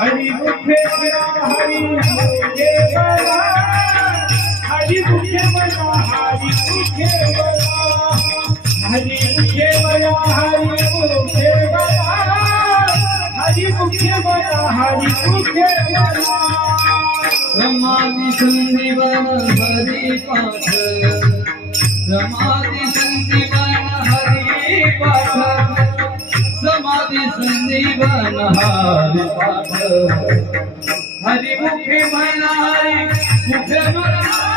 हरि पाठ समाधी संजीवन हरि पाठ समाधी संजीवन हरि पाठ समाधी संजीवन हरि पाठ हरि मुखे हरि मुखे बला हरि मुखे बला हरि मुखे बला हरि मुखे बला हरि मुखे बला हरि मुखे बला हरि मुखे बला समाधी संजीवन हरी पाठ. समाधी संजीवन संजीवन हरी पाठ हरी मुखे म्हणा मुखे म्हणा